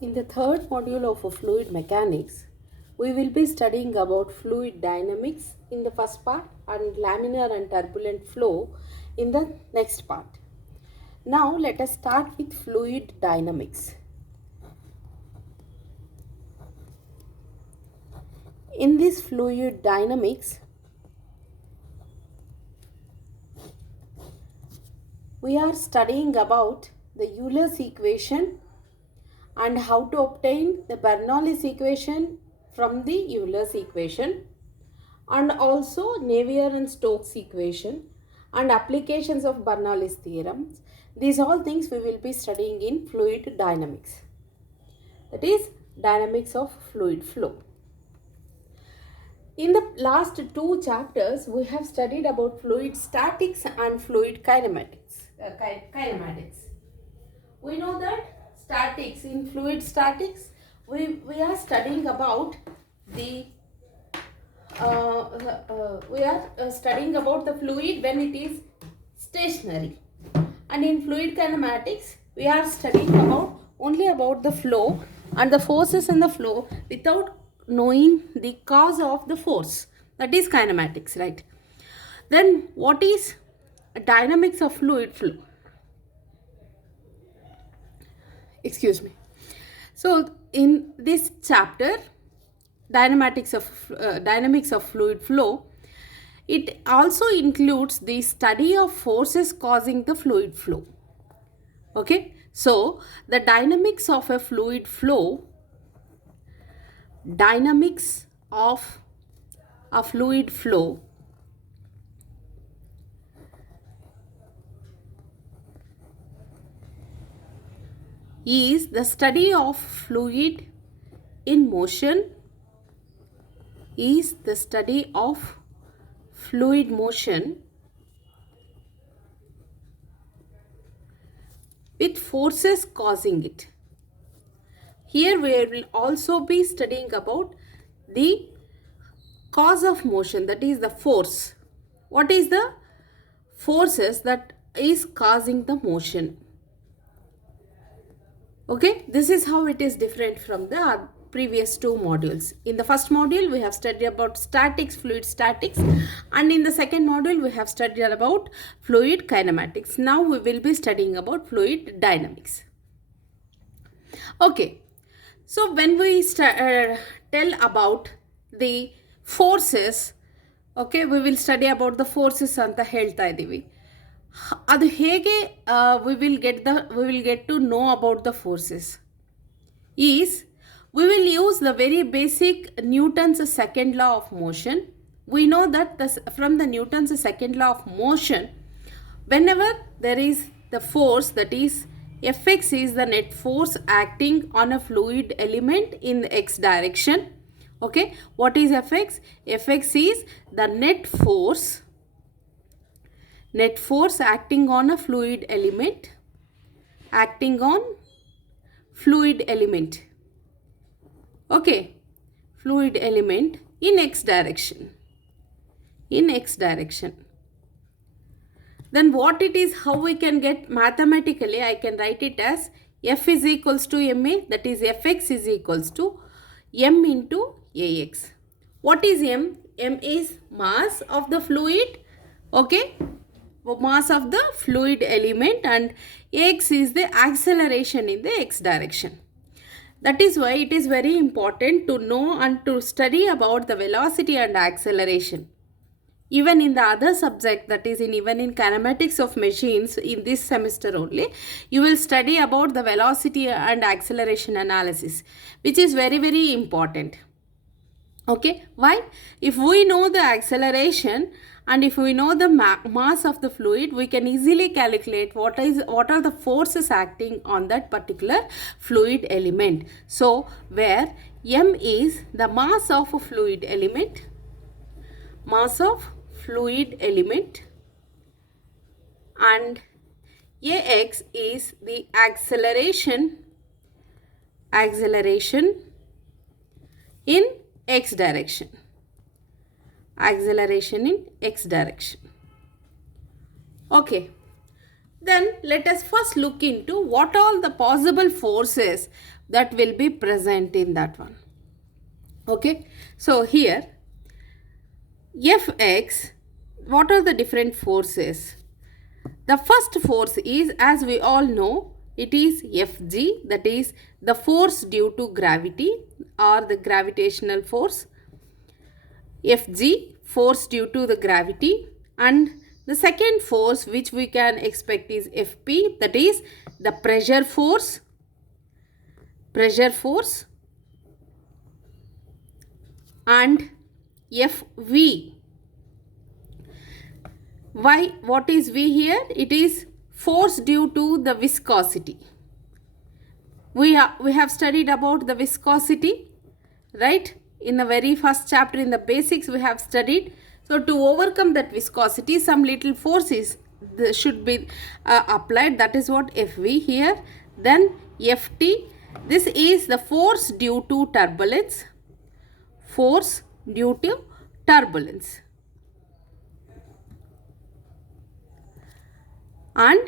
In the third module of fluid mechanics, we will be studying about fluid dynamics in the first part and laminar and turbulent flow in the next part. Now let us start with fluid dynamics. In this fluid dynamics, we are studying about the Euler's equation and how to obtain the Bernoulli's equation from the Euler's equation, and also Navier and Stokes equation and applications of Bernoulli's theorems. These all things we will be studying in fluid dynamics, that is dynamics of fluid flow. In the last two chapters, we have studied about fluid statics and fluid kinematics. We know that statics, in fluid statics, we are studying about the studying about the fluid when it is stationary, and in fluid kinematics we are studying about only about the flow and the forces in the flow without knowing the cause of the force, that is kinematics, right? Then what is dynamics of fluid flow? Excuse me. So in this chapter, dynamics of fluid flow, it also includes the study of forces causing the fluid flow. Okay, so the dynamics of a fluid flow, dynamics of a fluid flow is the study of fluid in motion, is the study of fluid motion with forces causing it. Here we will also be studying about the cause of motion, that is the force. What is the forces that is causing the motion? Okay, this is how it is different from the previous two modules. In the first module we have studied about statics, fluid statics, and in the second module we have studied about fluid kinematics. Now we will be studying about fluid dynamics. Okay, so when we tell about the forces, okay, we will study about the forces ಅಂತ ಹೇಳ್ತಾ ಇದ್ದೀವಿ. ಅದು ಹೇಗೆ we will get to know about the forces is we will use the very basic Newton's second law of motion. We know that from the Newton's second law of motion, whenever there is the force, that is Fx is the net force acting on a fluid element in the x direction. Okay, what is Fx? Fx is the net force acting on a fluid element, okay, fluid element in x direction, then what it is, how we can get mathematically, I can write it as F is equals to ma, that is Fx is equals to m into ax. What is m? M is mass of the fluid, okay, mass of the fluid element, and ax is the acceleration in the x direction. That is why it is very important to know and to study about the velocity and acceleration. Even in the other subject, that is even in kinematics of machines, in this semester only, you will study about the velocity and acceleration analysis, which is very, very important. Okay, why? If we know the acceleration and if we know the mass of the fluid, we can easily calculate what are the forces acting on that particular fluid element. So where m is the mass of a fluid element, and ax is the acceleration in x direction, Okay, Then let us first look into what all the possible forces that will be present in that one. Okay, so here Fx, what are the different forces? The first force is, as we all know, it is Fg, that is the force due to gravity or the gravitational force. Fg, force due to the gravity, and the second force which we can expect is Fp, that is the pressure force. And Fv. Why? What is V here? It is force due to the viscosity. We have studied about the viscosity, right? In the very first chapter in the basics we have studied. So to overcome that viscosity, some little forces should be applied. That is what Fv here. Then Ft, this is the force due to turbulence. Force due to turbulence. And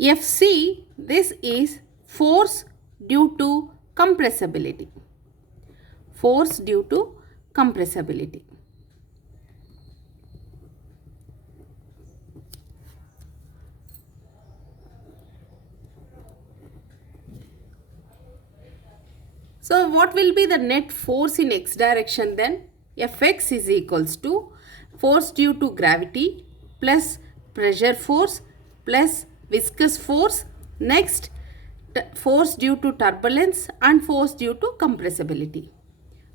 Fc, this is force due to compressibility. Force due to compressibility. So what will be the net force in x direction then? Fx is equals to force due to gravity plus pressure force plus viscous force, next force due to turbulence and force due to compressibility.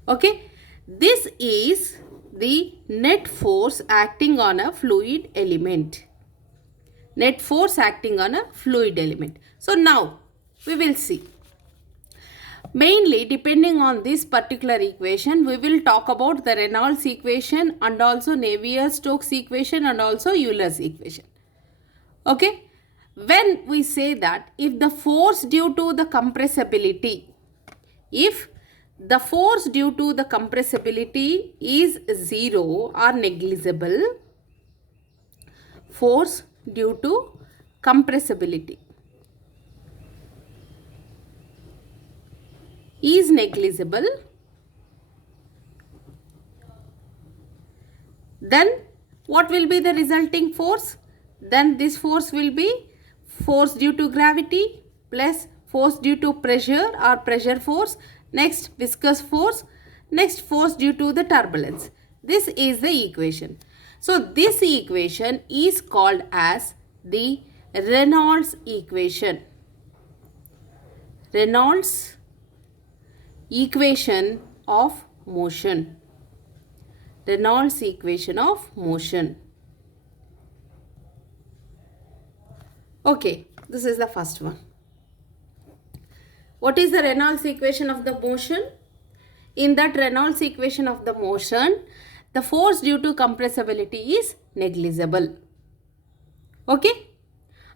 Okay, this is the net force acting on a fluid element. Net force acting on a fluid element. So now we will see. Mainly depending on this particular equation, we will talk about the Reynolds equation and also Navier-Stokes equation and also Euler's equation. Okay, when we say that if the force due to the compressibility, if the force due to the compressibility is 0 or negligible, force due to compressibility is negligible, then what will be the resulting force? Then this force will be force due to gravity plus force due to pressure or pressure force, next viscous force, next force due to the turbulence. This is the equation. So this equation is called as the Reynolds equation. Reynolds equation of motion. Reynolds equation of motion. Okay, this is the first one. What is the Reynolds equation of the motion? In that Reynolds equation of the motion, the force due to compressibility is negligible. Okay?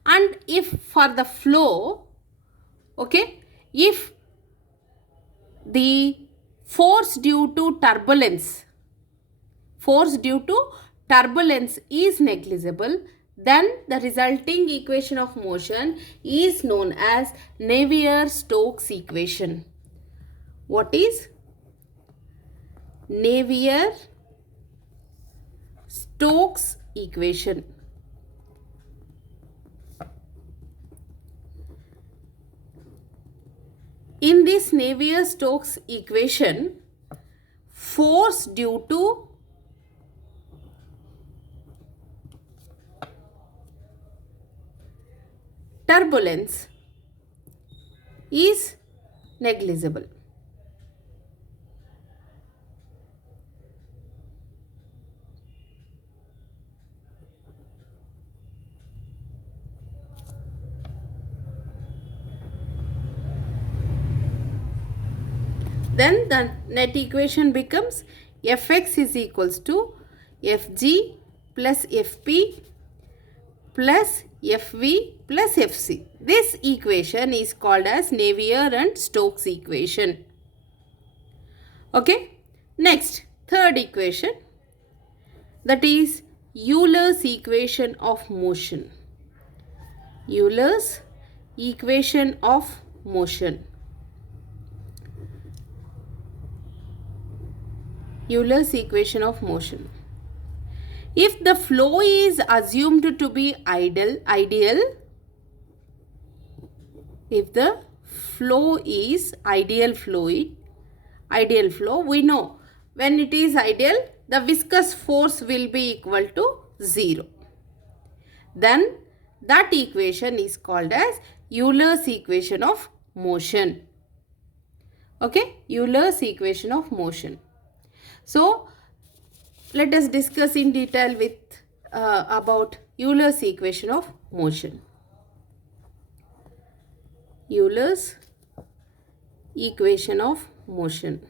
And if for the flow, okay, if the force due to turbulence is negligible, then the resulting equation of motion is known as Navier-Stokes equation. What is Navier-Stokes equation? In this Navier-Stokes equation, force due to turbulence is negligible. Then the net equation becomes Fx is equals to Fg plus Fp plus Fv plus Fc. This equation is called as Navier and Stokes equation. Okay. Next, third equation, that is Euler's equation of motion. Euler's equation of motion. Euler's equation of motion. If the flow is assumed to be ideal, if the flow is ideal flow, we know when it is ideal, the viscous force will be equal to 0. Then that equation is called as Euler's equation of motion. Okay, Euler's equation of motion. So let us discuss in detail with about Euler's equation of motion. Euler's equation of motion.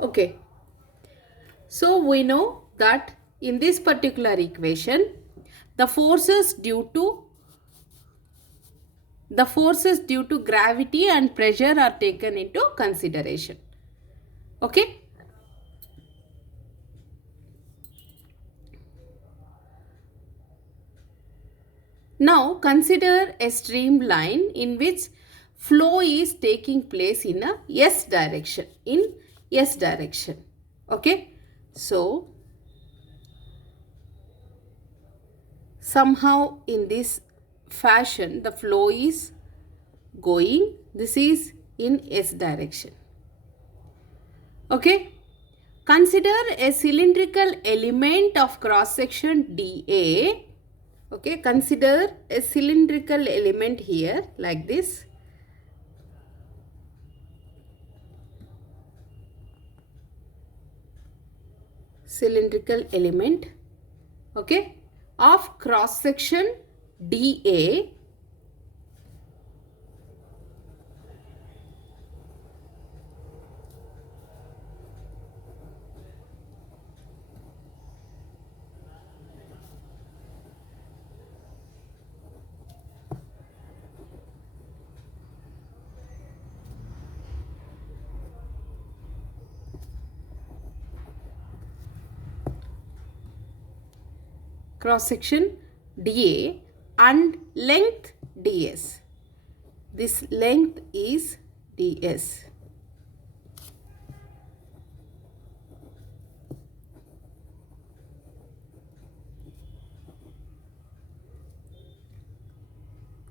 Okay, so we know that in this particular equation, the forces due to gravity and pressure are taken into consideration. Okay. Now consider a streamline in which flow is taking place in a S direction. Okay. So somehow in this fashion the flow is going. This is in S direction. Okay. Consider a cylindrical element of cross section dA. Okay, consider a cylindrical element here like this. Cylindrical element, okay, of cross section dA. Cross section dA and length ds. This length is ds.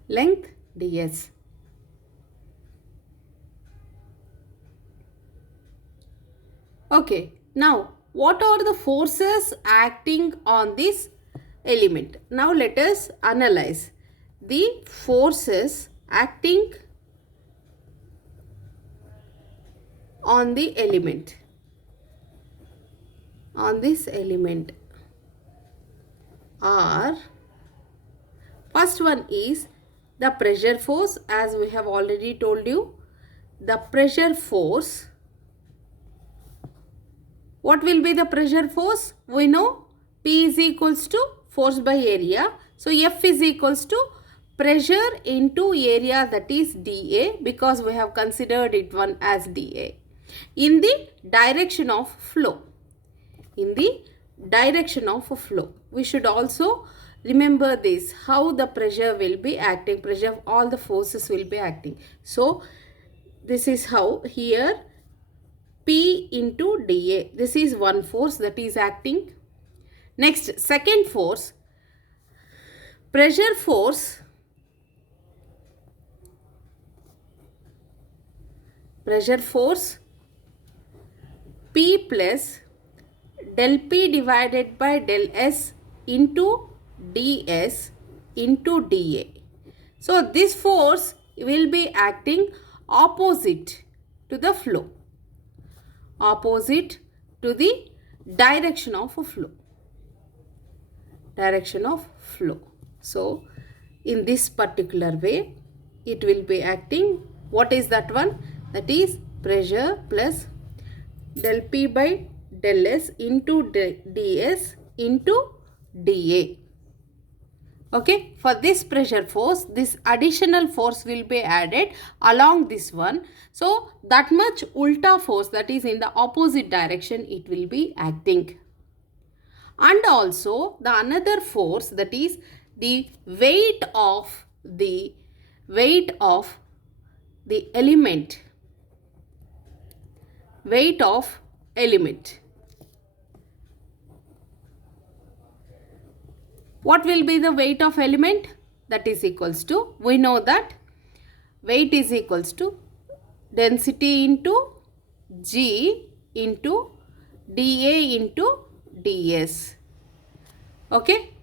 Length ds. Okay, now what are the forces acting on this element? Now let us analyze the forces acting on the element. On this element are, first one is the pressure force, as we have already told you. The pressure force, what will be the pressure force? We know P is equals to force by area. So F is equals to pressure into area, that is dA, because we have considered it one as dA. In the direction of flow. In the direction of flow. We should also remember this, how the pressure will be acting, pressure of all the forces will be acting. So this is how here P into dA. This is one force that is acting. Next, second force, pressure force. Pressure force P plus del P divided by del S into ds into dA. So this force will be acting opposite to the flow. Opposite to the direction of a flow. Direction of flow. So in this particular way it will be acting. What is that one? That is pressure plus del P by del S into ds into dA. Okay, for this pressure force, this additional force will be added along this one. So that much ulta force, that is in the opposite direction, it will be acting. And also the another force, that is the weight of the element. Weight of element. What will be the weight of element? That is equals to, we know that weight is equals to density into G into dA into ds. Okay,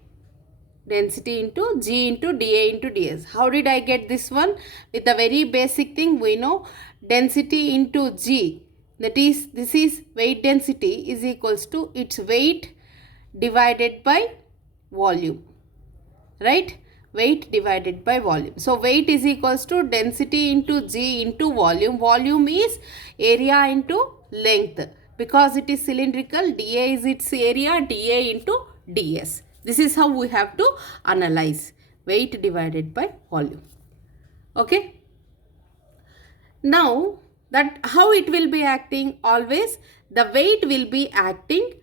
density into G into dA into ds. How did I get this one? With a very basic thing, we know density into G, that is, this is weight density, is equals to its weight divided by volume, right? Weight divided by volume. So weight is equals to density into G into volume. Volume is area into length. Because it is cylindrical, dA is its area, dA into ds. This is how we have to analyze weight divided by volume. Okay. Now that how it will be acting, always the weight will be acting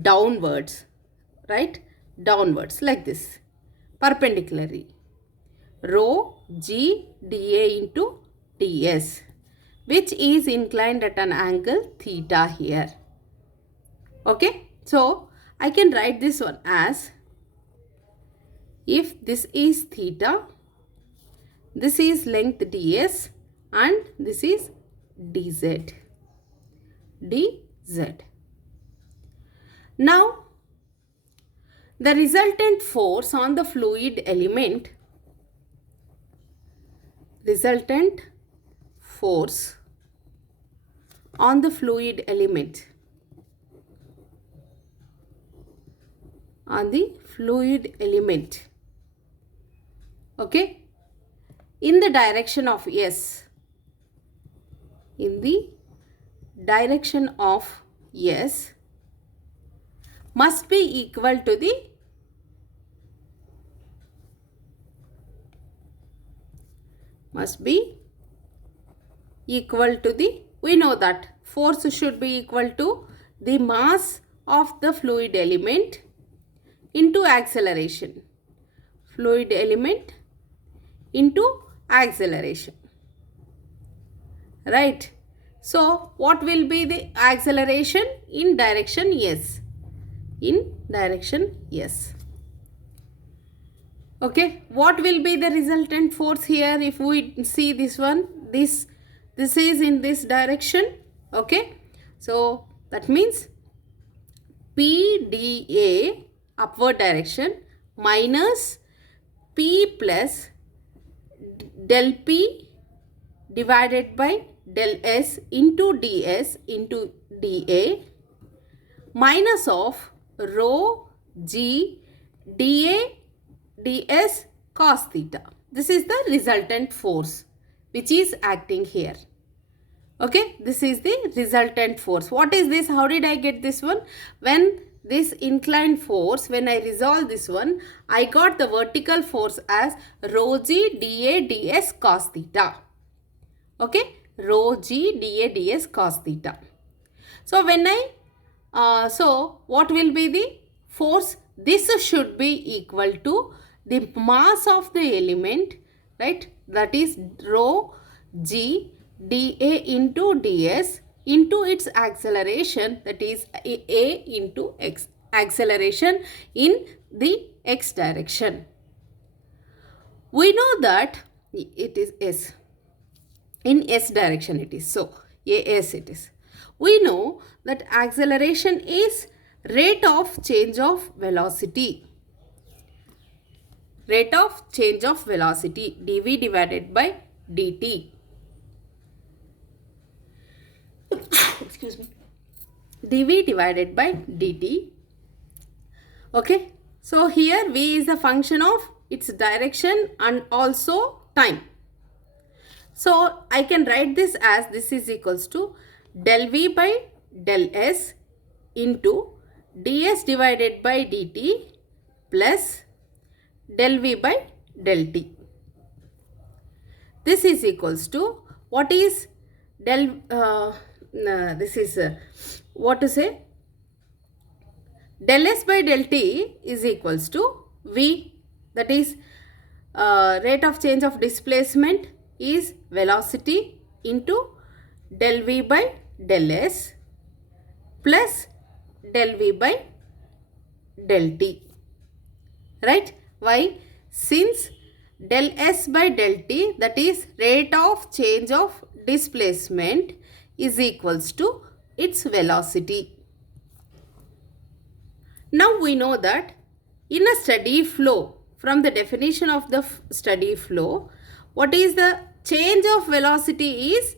downwards, right? Downwards like this, perpendicularly. Rho G dA into ds, which is inclined at an angle theta here. Okay, so I can write this one as, if this is theta, this is length ds and this is dz. Now the resultant force on the fluid element, okay, in the direction of S, must be equal to the we know that force should be equal to the mass of the fluid element into acceleration. Fluid element into acceleration. Right. So what will be the acceleration in direction S? Okay, what will be the resultant force here? If we see this one, this is in this direction. Okay, so that means PdA upward direction minus P plus del P divided by del S into ds into dA minus of rho G dA ds cos theta. This is the resultant force which is acting here. Okay, this is the resultant force. What is this? How did I get this one? When this inclined force, when I resolve this one, I got the vertical force as rho G dA ds cos theta. Okay, rho G dA ds cos theta. So when so what will be the force? This should be equal to the mass of the element, right? That is rho G dA into ds into its acceleration, that is A into x, acceleration in the x direction. We know that it is S. In S direction it is. So AS it is. We know that acceleration is rate of change of velocity. Rate of change of velocity, dv divided by dt. Excuse me. dv divided by dt. Okay. So here v is the function of its direction and also time. So I can write this as, this is equals to del v by del s into ds divided by dt plus del V by del T. This is equals to, what is del, this is, what to say, del S by del T is equals to V, that is rate of change of displacement is velocity into del V by del S plus del V by del T, right? Why? Since del S by del T, that is rate of change of displacement, is equals to its velocity. Now we know that in a steady flow, from the definition of the steady flow, what is the change of velocity is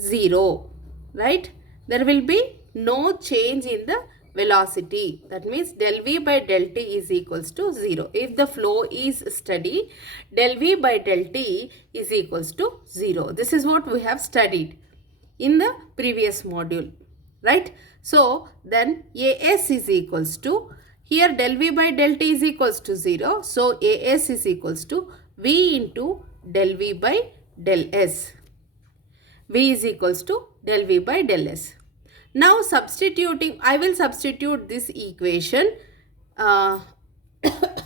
0, right? There will be no change in the velocity. That means del V by del T is equals to 0. If the flow is steady, del V by del T is equals to 0. This is what we have studied in the previous module, right? So then AS is equals to, here del V by del T is equals to 0. So AS is equals to V into del V by del S. V is equals to del V by del S. Now substituting, I will substitute this equation,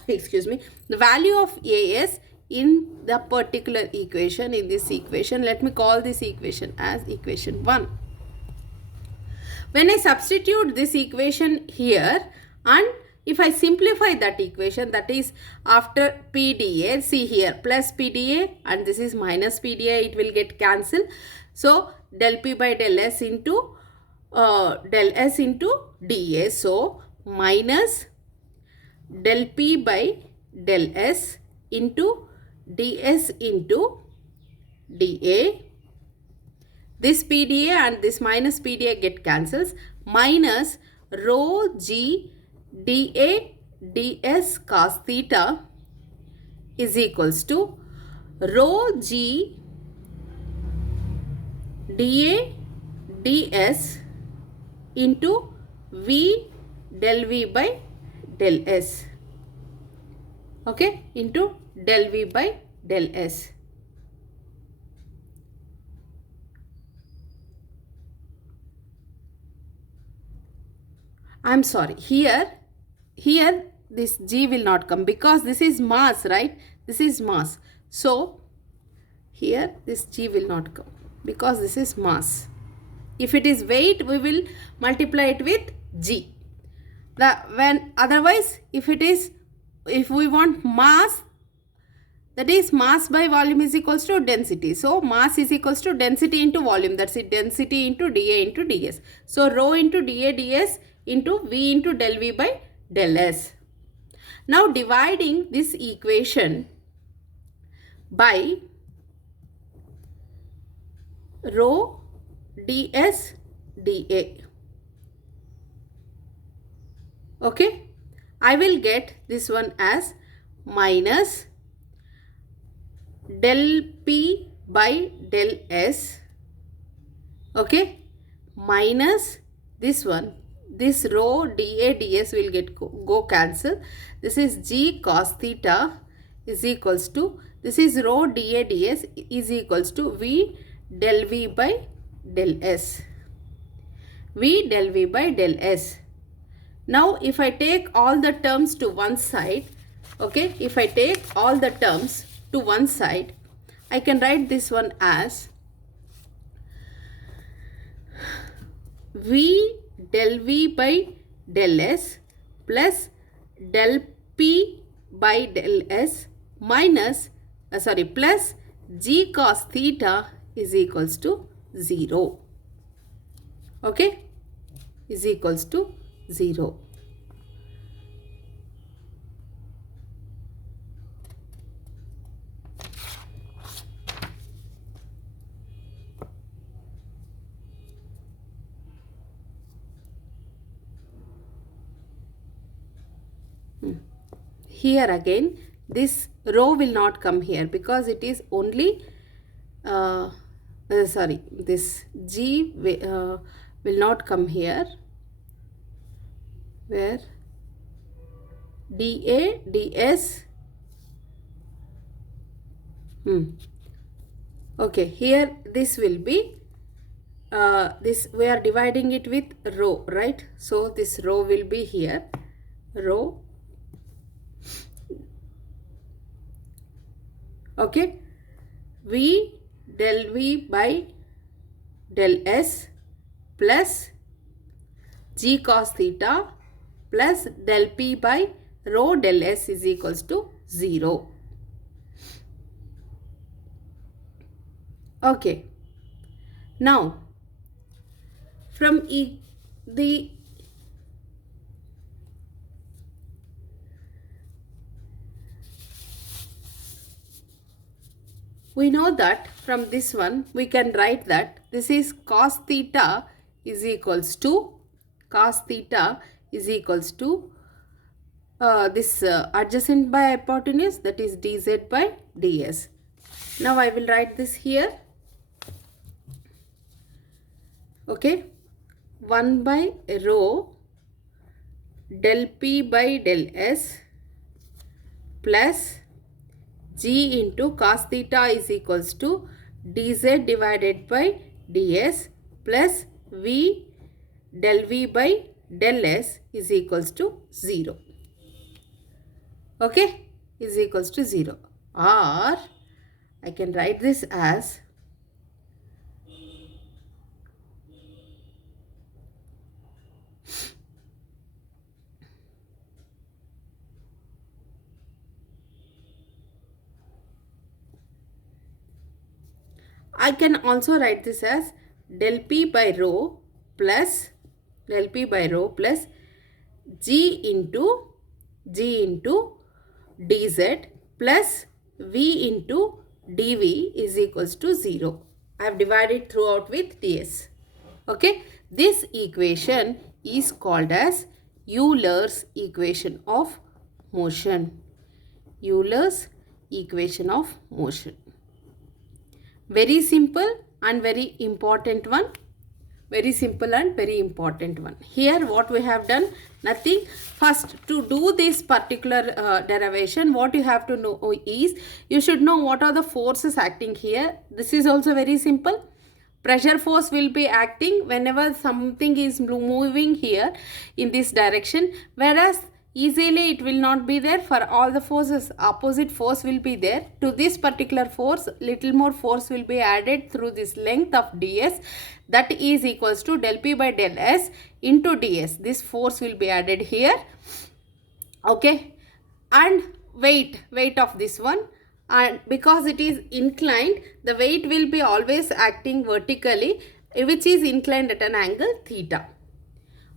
excuse me, the value of AS in the particular equation, in this equation. Let me call this equation as equation 1. When I substitute this equation here, and if I simplify that equation, that is after PDA, see here, plus PDA and this is minus PDA, it will get cancelled. So del P by del S into del S into dA. So minus del P by del S into ds into dA. This PDA and this minus PDA get cancels. Minus rho G dA ds cos theta is equals to rho G dA ds into V del V by del S. Okay, into del V by del S. I'm sorry, here this G will not come because this is mass, right? This is mass. So here this G will not come because this is mass. If it is weight, we will multiply it with G. Otherwise, if we want mass, that is mass by volume is equals to density. So mass is equals to density into volume. That's it, density into dA into ds. So rho into dA ds into V into del V by del S. Now dividing this equation by rho ds dA. Okay, I will get this one as minus del P by del S. Okay, minus this one, this rho dA ds will get go cancel. This is G cos theta is equals to, this is rho dA ds is equals to V del V by del S. V del V by del S. Now if I take all the terms to one side, okay, if I take all the terms to one side, I can write this one as V del V by del S plus del P by del S minus, plus G cos theta is equals to 0. Okay, is equals to 0. Here again, this rho will not come here because it is only, this G will not come here, where dA ds Okay, here this will be this, we are dividing it with row, right? So this row will be here, row. Okay, v del v by del s plus g cos theta plus del p by rho del s is equals to 0. Okay, now from the we know that from this one we can write that this is cos theta is equals to this adjacent by hypotenuse, that is dz by ds. Now I will write this here. Okay, 1 by rho del p by del s plus g into cos theta is equals to dz divided by ds plus v del v by del s is equals to 0. Okay, is equals to 0. Or I can write this as I can also write this as del p by rho plus g into dz plus v into dv is equals to 0. I have divided throughout with ds. Okay, this equation is called as Euler's equation of motion. Euler's equation of motion. Very simple and very important one. Very simple and very important one. Here what we have done, nothing. First, to do this particular derivation, what you have to know is, you should know what are the forces acting here. This is also very simple. Pressure force will be acting whenever something is moving here in this direction, whereas easily it will not be there for all the forces. Opposite force will be there. To this particular force, little more force will be added through this length of ds, that is equals to del p by del s into ds. This force will be added here. Okay, and weight of this one, and because it is inclined, the weight will be always acting vertically, which is inclined at an angle theta.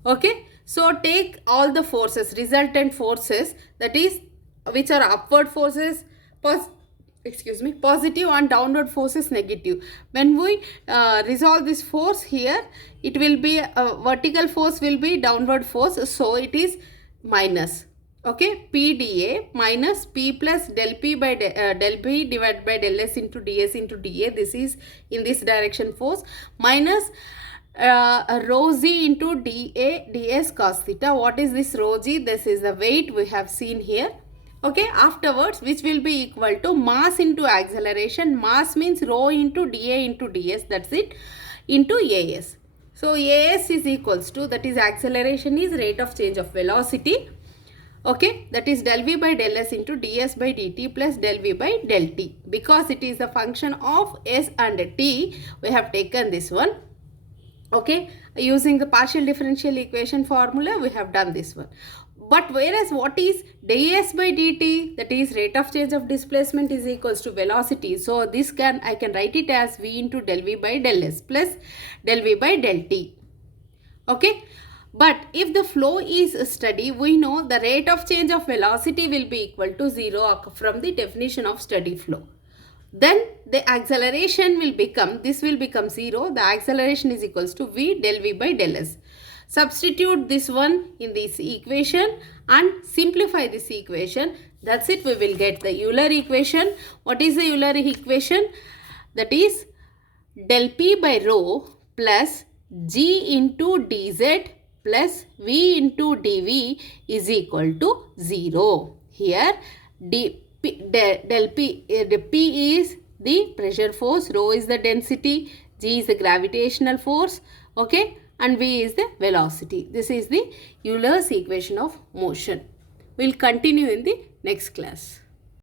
Okay, so take all the forces, resultant forces, that is which are upward forces, positive, and downward forces negative. When we resolve this force here, it will be vertical force will be downward force, so it is minus. Okay, p dA minus p plus del p by del p divided by del s into ds into dA. This is in this direction force, minus rho z into dA ds cos theta. What is this rho g? This is the weight we have seen here. Okay, afterwards, which will be equal to mass into acceleration. Mass means rho into dA into ds, that's it, into as. So as is equals to, that is acceleration is rate of change of velocity. Okay, that is del v by del s into ds by dt plus del v by del t. Because it is a function of s and t, we have taken this one. Okay, using the partial differential equation formula, we have done this one. But whereas what is ds by dt, that is rate of change of displacement, is equals to velocity. So this I can write it as v into del v by del s plus del v by del t. Okay, but if the flow is steady, we know the rate of change of velocity will be equal to 0 from the definition of steady flow. Then the acceleration will become, this will become 0. The acceleration is equals to v del v by del s. Substitute this one in this equation and simplify this equation. That's it. We will get the Euler equation. What is the Euler equation? That is del p by rho plus g into dz plus v into dv is equal to 0. Here del P, the P is the pressure force, rho is the density, G is the gravitational force, okay, and V is the velocity. This is the Euler's equation of motion. We'll continue in the next class.